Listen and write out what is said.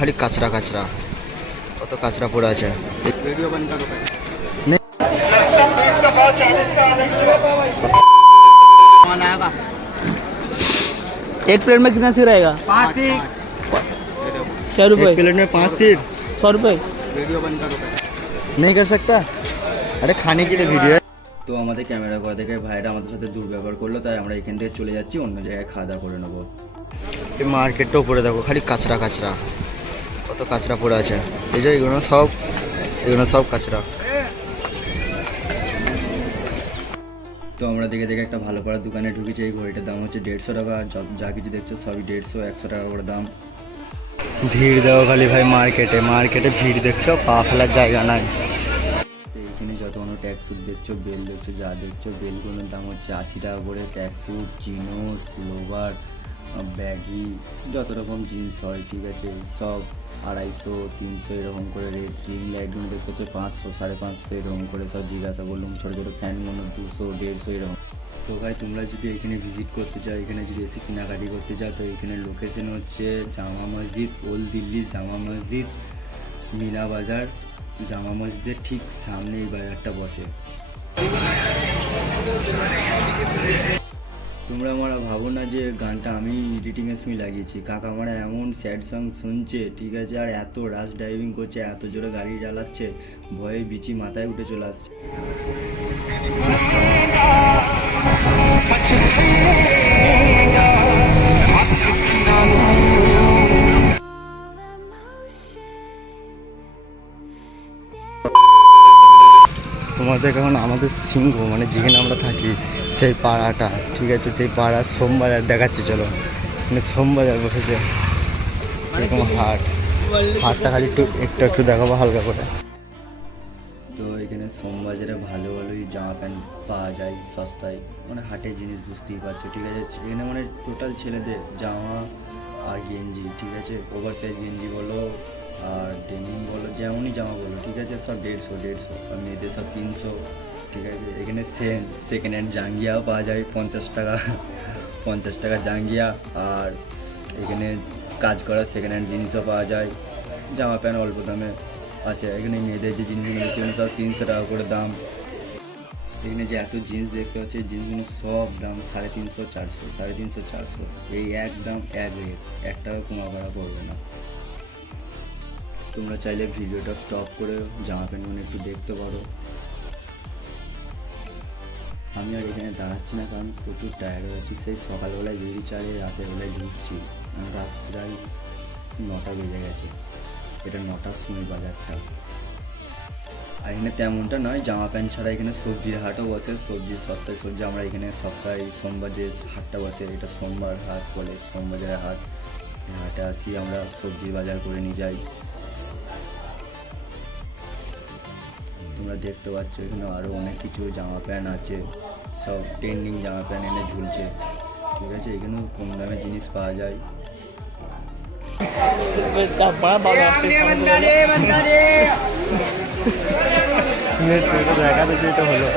খালি কাচরা কাচরা, কত কাচরা পড়ে আছে। ভিডিও বন্ধ করো ভাই। एक प्लेट में कितना सी रहेगा? 5 सीट। 6 रुपए। एक प्लेट में 5 सीट। 100 रुपए। वीडियो बंद करो भाई। नहीं कर सकता? अरे खाने के लिए वीडियो है। তো আমাদের ক্যামেরা করা দেখে ভাইরা আমাদের সাথে দুর্ব্যবহার করলো, তাই আমরা এখান থেকে চলে যাচ্ছি, অন্য জায়গায় খাওয়া দাওয়া করে নেবো। এই মার্কেটটা উপরে দেখো খালি কাচরা কাচরা, কত কাচরা পড়ে আছে। এই যে এগুলো সব কাচরা। তো আমরা দেখে দেখে একটা ভালো পড়ার দোকানে ঢুকেছি। এই ঘড়িটার দাম হচ্ছে 150 টাকা, আর যা কিছু দেখছো সবই 150-100 টাকা করে দাম। ভিড় দেখো খালি ভাই, মার্কেটে ভিড় দেখছো, পা ফেলার জায়গা নাই। তো এইখানে যত কোনো ট্যাক্সুট দেখছো, বেল দেখছো, যা দেখছো, বেলগুলোর দাম হচ্ছে 80 টাকা করে। ট্যাক্সুট, চিনোস, লোভার, ব্যাগি, যত রকম জিন্স হয়, ঠিক আছে, সব 250, 300 এরকম করে রেট। রিং লাইটগুলো দেখতে হচ্ছে 500, 550 এরকম করে সব জিজ্ঞাসা করলাম। ছোটো ছোটো ফ্যানগুলো 200, 150 এরকম। তো ভাই তোমরা যদি এখানে ভিজিট করতে চাও, এখানে যদি এসে কেনাকাটি করতে চাও, তো এখানে লোকেশন হচ্ছে জামা মসজিদ, ওল্ড দিল্লি জামা মসজিদ, মিনা বাজার। জামা মসজিদের ঠিক সামনে এই বাজারটা বসে। তোমরা আমরা ভাবো না যে গানটা আমি এডিটিংয়ের সময় লাগিয়েছি। কাকা আমরা এমন স্যাড সং শুনছে, ঠিক আছে, আর এত রাশ ড্রাইভিং করছে, এত জোরে গাড়ি চালাচ্ছে, ভয়ে বিচি মাথায় উঠে চলে আসছে। তোমাদের এখন আমাদের সিংহ মানে যেখানে আমরা থাকি সেই পাড়াটা, ঠিক আছে, সেই পাড়ার সোমবাজার দেখাচ্ছি। চলো, মানে সোমবাজার বসেছে, এরকম হাটটা খালি একটু দেখাবো হালকা করে। তো এখানে সোমবাজারে ভালো ভালোই জামা প্যান্ট পাওয়া যায় সস্তায়, মানে হাটের জিনিস বুঝতেই পারছো, ঠিক আছে। এখানে মানে টোটাল ছেলেদের জামা আর গেঞ্জি, ঠিক আছে, ওভার সাইজ গেঞ্জি বলো আর ডেনিম বলো, যেমনই জামা বলো, ঠিক আছে, সব 150, আর মেয়েদের সব 300, ঠিক আছে। এখানে সেকেন্ড হ্যান্ড জাঙ্গিয়াও পাওয়া যায় 50 টাকা, 50 টাকা জাঙ্গিয়া। আর এখানে কাজ করা সেকেন্ড হ্যান্ড জিনিসও পাওয়া যায়, জামা প্যান্ট অল্প দামে আছে। এখানে মেয়েদের যে জিনিসগুলো দেখতে সব 300 টাকা করে দাম। এখানে যে এত জিন্স দেখতে পাচ্ছি, জিন্সগুলো সব দাম 350, 400, 350, 400, এই এক দাম এক রেট, 1 টাকা কমা বাড়া করবে না। তোমরা চাইলে ভিডিওটা স্টপ করে জামা প্যান্টগুলো একটু দেখতে পারো। আমি আর এখানে দাঁড়াচ্ছি না, কারণ প্রচুর টায়ার্ড হয়ে আছি। সেই সকালবেলায় বেরিয়েছি আর রাতের বেলায় ঢুকছি, রাত প্রায় 9টা বেজে গেছে। এটা 9টার সময় বাজারটা। আর এখানে তেমনটা নয়, জামা প্যান্ট ছাড়া এখানে সবজির হাটও বসে, সবজি সস্তায় সবজি। আমরা এখানে সপ্তাহে সোমবার যে হাটটা বসে, এটা সোমবার হাট বলে, সোমবাজারের হাট। এই হাটে আসি আমরা, সবজি বাজার করে নিয়ে যাই। তোমরা দেখতে পাচ্ছ এখানে আরও অনেক কিছু জামা প্যান্ট আছে, সব ট্রেন্ডিং জামা প্যান্ট এনে ঝুলছে, ঠিক আছে। এখানেও কম দামে জিনিস পাওয়া যায়। দেখা দেখি এটা হলো।